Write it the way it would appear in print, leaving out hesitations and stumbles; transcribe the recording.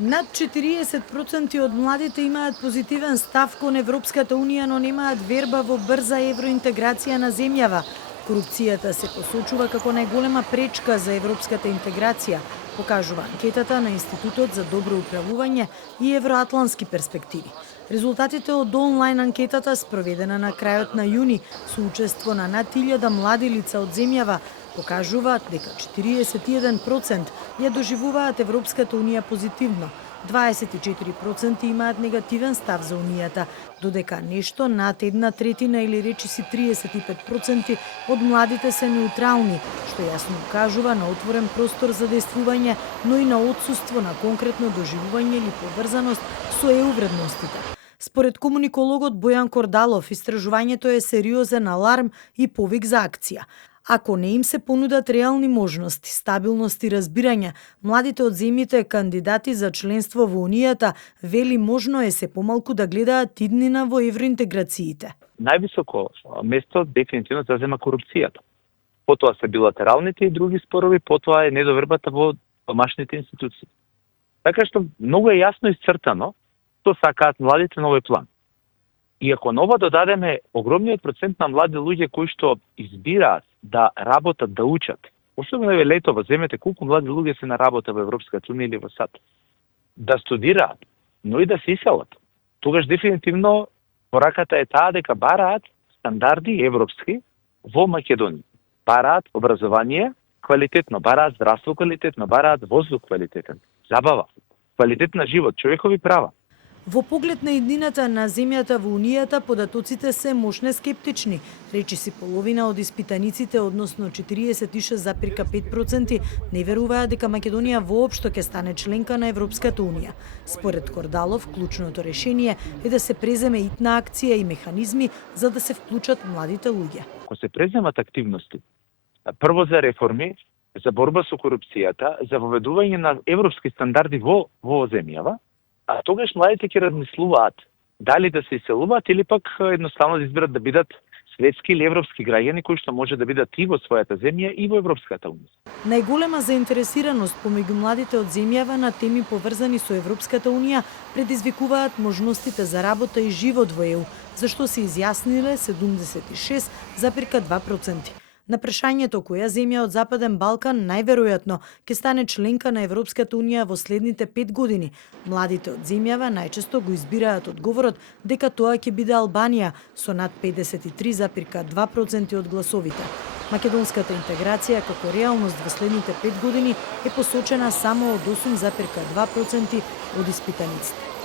Над 40% од младите имаат позитивен став кон Европската Унија, но немаат верба во брза евроинтеграција на земјава. Корупцијата се посочува како најголема пречка за европската интеграција, покажува анкетата на Институтот за добро управување и евроатлански перспективи. Резултатите од онлайн анкетата, спроведена на крајот на јуни, со учество на над 1000 млади лица од земјава, покажуваат дека 41% ја доживуваат Европската Унија позитивно, 24% имаат негативен став за Унијата, додека нешто над 1/3 или речиси 35% од младите се неутрални, што јасно укажува на отворен простор за действување, но и на отсуство на конкретно доживување или поврзаност со ЕУ вредностите. Според комуникологот Бојан Кордалов, истражувањето е сериозен аларм и повик за акција. Ако не им се понудат реални можности, стабилност и разбирање, младите од земјите кандидати за членство во Унијата, вели, можно е се помалку да гледаат иднина во евроинтеграциите. Највисоко место дефинитивно зазема корупцијата. Потоа се билатералните и други спорови, потоа е недовербата во домашните институции. Така што многу е јасно исцртано што сакаат младите на овој план. И ако на ова додадеме огромниот процент на млади луѓе кои што избираат да работат, да учат, особено е лето во земјите, колку млади луѓе се на работа во Европската Унија или во САД, да студираат, но и да се иселат, тогаш дефинитивно пораката е таа дека бараат стандарди европски во Македонија. Бараат образование квалитетно, бараат здравство квалитетно, бараат воздух квалитетен, забава, квалитет на живот, човекови права. Во поглед на иднината на земјата во Унијата, податоците се мошне скептични. Речиси половина од испитаниците, односно 46,5%, не веруваат дека Македонија воопшто ќе стане членка на Европската Унија. Според Кордалов, клучното решение е да се преземе итна акција и механизми за да се вклучат младите луѓе. Ако се преземат активности, прво за реформи, за борба со корупцијата, за воведување на европски стандарди во земјава, а тогаш младите ќе размислуваат дали да се иселуваат или пак едноставно да изберат да бидат светски или европски граѓани кои што може да бидат и во својата земја и во Европската Унија. Најголема заинтересираност помеѓу младите од земјава на теми поврзани со Европската Унија предизвикуваат можностите за работа и живот во ЕУ, зашто се изјасниле 76,2%. На прашањето која земја од Западен Балкан најверојатно ќе стане членка на Европската Унија во следните 5 години, младите од земјава најчесто го избираат одговорот дека тоа ќе биде Албанија со над 53,2% од гласовите. Македонската интеграција како реалност во следните 5 години е посочена само од 8,2% од испитаниците.